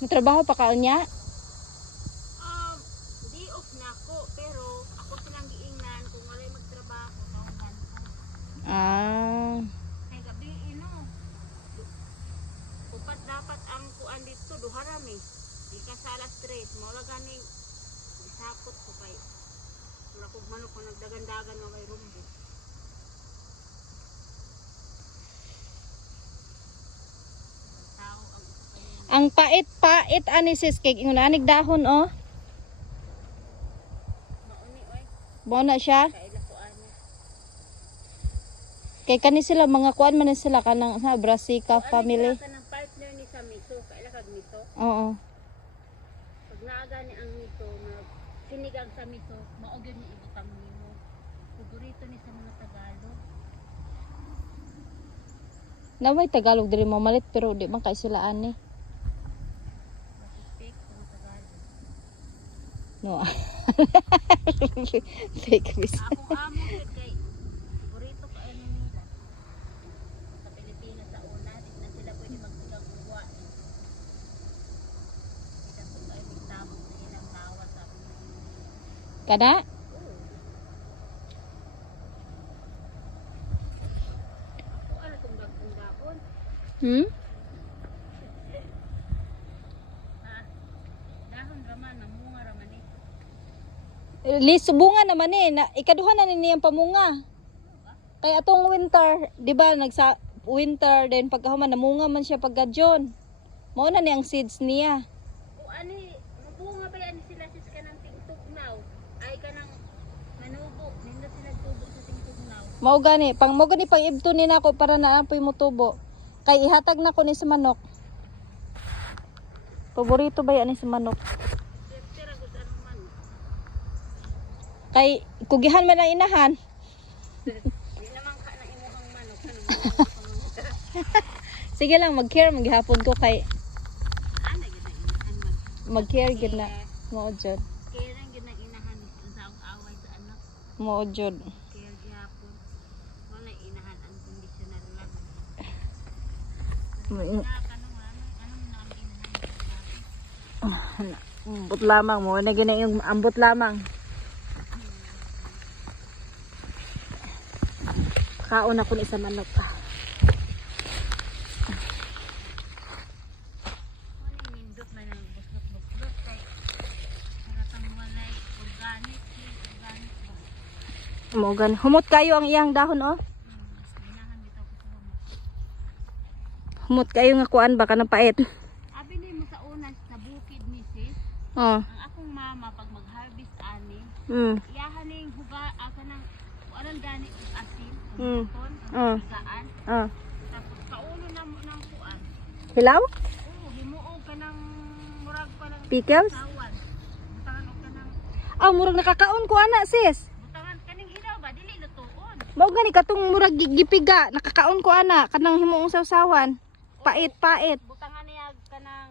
Trabaho pa kaon niya? Di off na ko, pero ako silang giingnan kung walay magtrabaho kauban ko. Ah. Ay gabi ino. Upat dapat ang kuan dito duha rami. Di ka sa alas 3, mao la ganing isapot ko kay. Wala kog manok ko nagdagan-dagan nga may rumbo. Tao ang Ang pait-pait ani sis kay ingon anig dahon oh. mauni oy Mo na siya. kaila kuan niya. Kay kani sila mga kuan man sila kanang sa Brasica family. Ka ng partner ni sa miso, kaila kag miso. Oo. Pag naaga ni ang miso na sinigang sa miso, mao gyud ni ibutang nimo. Paborito ni sa mga Tagalog. Na may Tagalog diri mamalit pero di man kay sila ani. Speak sa mga Tagalog. No. Fake miss. Akong amo gyud kay paborito ka ano nila. Sa Pilipinas sa una, di na sila pwede magsigang uwa. Kita ko ay mitamo sa ilang tawa sa Kada? ako ala tong gagpon. Hmm? Ha? Dahon raman namunga raman ni. Lis bunga naman eh. Na, ikaduha na niyang pamunga. Kaya atong winter, di ba nagsa winter then pagkahuman namunga man siya pagka-June. Mao na ni ang seeds niya. O ani, mabunga ba yan sila sis ka ng tingtugnaw? Ay ka ng manubo, nindot sila tubo sa tingtugnaw. Mao gani, pang ibto ni nako para na apoy mo tubo. Kay ihatag na ko ni sa manok. Paborito ba yan ni sa manok? Tira gud ano man. Kay kugihan man lang inahan. Di naman ka na imuhang manok kanang manok. Sige lang mag-care maghapon ko kay Ana gid na inahan mag. mag-care gid na. Mao jud. Kaya rin gid na inahan ni sa away sa anak. Mao jud. Kaya gihapon. Wala inahan ang conditional lang. Mo- Na kanang anong na ang inahan. Ambot lamang mo na gina yung ambot lamang. Kaon ako ni sa manok. Wala nindot man ang buslot-buslot kay halatang walay organic ba. Mo gan humot kayo ang iyang dahon oh. Mas inahan bitaw ko sa humot. Humot kayo nga kuan baka nang pait. Abi ni mo sa una sa bukid ni sis, Oh. ang akong mama pag mag-harvest ani, iyahan ning huga aka nang aron gani og asin, Mm. ton, Ah. higaan, Ah. tapos kaulo na mo nang kuan. Hilaw? Oo, himuog ka ng murag pa ng Pickles? sawan. Butangan og ka ng Ah, murag nakakaon ko ana sis. butangan kaning hilaw ba dili lutuon. Mao gani katong murag gipiga nakakaon ko ana kanang himuong sawsawan. Pait-pait. Butangan niya ka ng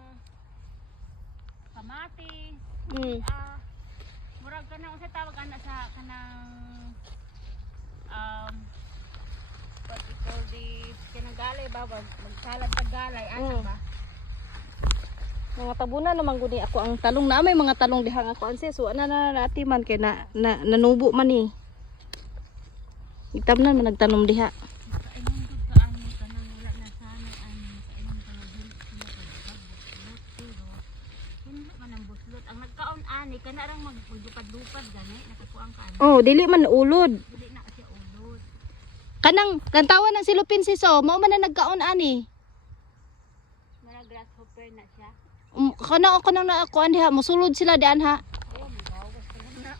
kamatis, Mm. murag ka na unsa tawag ana sa kanang what we call this kanang galay ba magsalad pag galay ana Mm. ba. Mga tabunan naman guni ako ang talong na may mga talong diha nga kuan sis. Wa na nati man kay nanubo man ni. Itam na man nagtanom diha. Kainom gud ka ani kanang wala na sana ani kainom ka nga dili sila pagbuslot pero hindi man ang buslot ang nagkaon ani kana rang maglupad-lupad gani nakakuang ka ani Oh, dili man ulod. dili na siya ulod. Kanang kantawan ng silupin sis oh, mao man na nagkaon ani. Mara grasshopper na siya. Kanang na kuan diha mosulod sila dian ha. Oh, magawas ka lang na.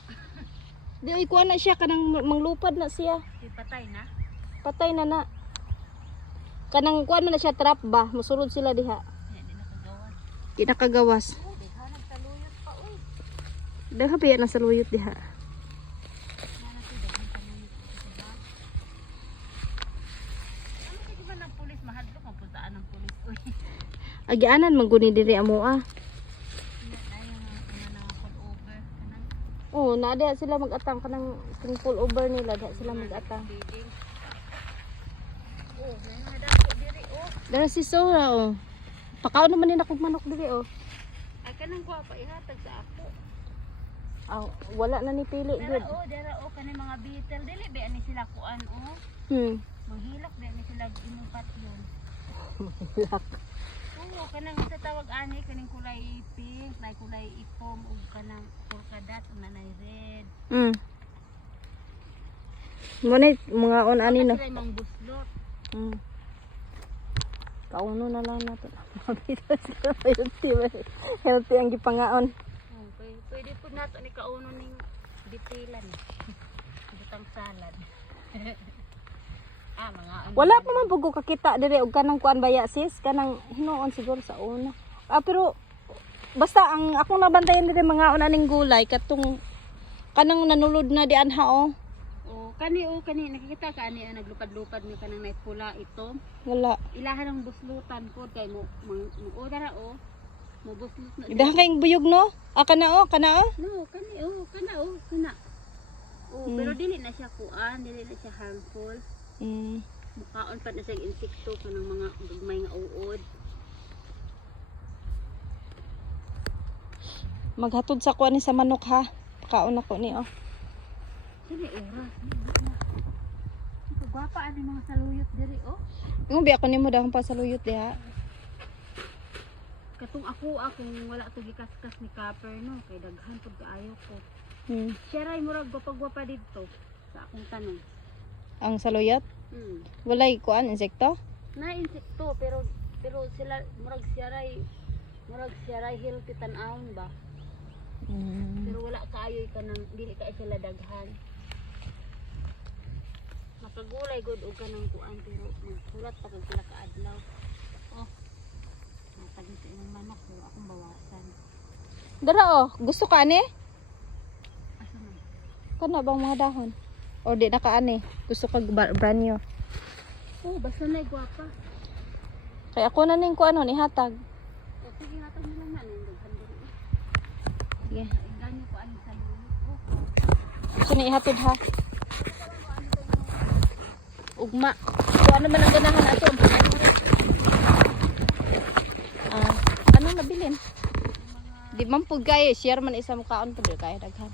Di ay kuan na siya kanang manglupad na siya. Di patay na. Patay na na. Kanang kuan man na siya trap ba, mosulod sila diha. Hindi di nakagawas. Di nakagawas. Oh, diha nagtaluyot pa oy. Dagha pa yan sa luyot diha. Nana si daghang taluyot sa bag. Ano kay ba ng pulis mahadlok ang puntaan ng pulis oy. Agianan man guni diri amo ah. Over. Kanang Oh, na diha sila mag-atang kanang pull over nila diha sila mag-atang. feeding. Oh, may nadako diri oh. Dara si Sora oh. Pakaon naman ni nakog manok diri oh. kanang kuha pa ihatag sa ako. Ah, wala na ni pili Dara gud. kanang mga beetle dili ba ani sila kuan oh. Manghilak ba ni sila imong patyon. Hilak. Oo, kanang sa tawag ani kaning kulay pink, nay kulay itom ug kanang polka-dot na nay red. Muna mga on ani no. Sila imong buslot. Kauno na lang nato. Mabita sila healthy ba? Healthy ang gipangaon. Pwede po nato ni kauno ning bitilan. Butang salad. Mga ano. Wala pa man pugo kakita dire og kanang kuan baya sis, kanang hinuon siguro sa una. Pero basta ang akong nabantayan dire mga on aning gulay katong kanang nanulod na di anha oh. Kani nakikita ka ani naglupad-lupad mi kanang nay pula ito. Wala. Ilahan ang buslutan ko kay mo dara mo buslot na. Idahan kayong buyog no? Kana oh. No, kana. Pero dili na siya kuan, dili na siya harmful. Mukaon pa na siya insekto kanang mga gagmay nga uod. Maghatod sa kuan ni sa manok ha. Kaon ako ni oh. Sini oras. Ito gwapa ani mga saluyot diri oh. Ingon bi ako nimo dahon pa sa luyot diha. Katong akong wala to gikaskas ni Copper no kay daghan pud kaayo ko. Siya ray murag gwapa didto sa akong tanong. Ang saluyot? Walay kuan insekto? Na insekto pero sila murag siya ray healthy tan-awon ba. Pero wala kaayo kanang dili ka sila daghan. Makagulay gud og kanang kuan pero magsulat pa kag sila kaadlaw. Matagit imong manok pero akong bawasan. Dara oh, gusto ka ani? Asa man? Kana bang mga dahon? Or di na ka ani? Gusto ka brand new? Basta na gwapa. Kay ako na ning kuan ni hatag. Sige natag mo lang na ning daghan diri. Sige. Ganyo ko ani sa lulo. Gusto ni ihatod ha. Ugma. Kuan naman ang ganahan ato. Anong nabilin? Di man pud kay share man isa mo kaon pud kay daghan.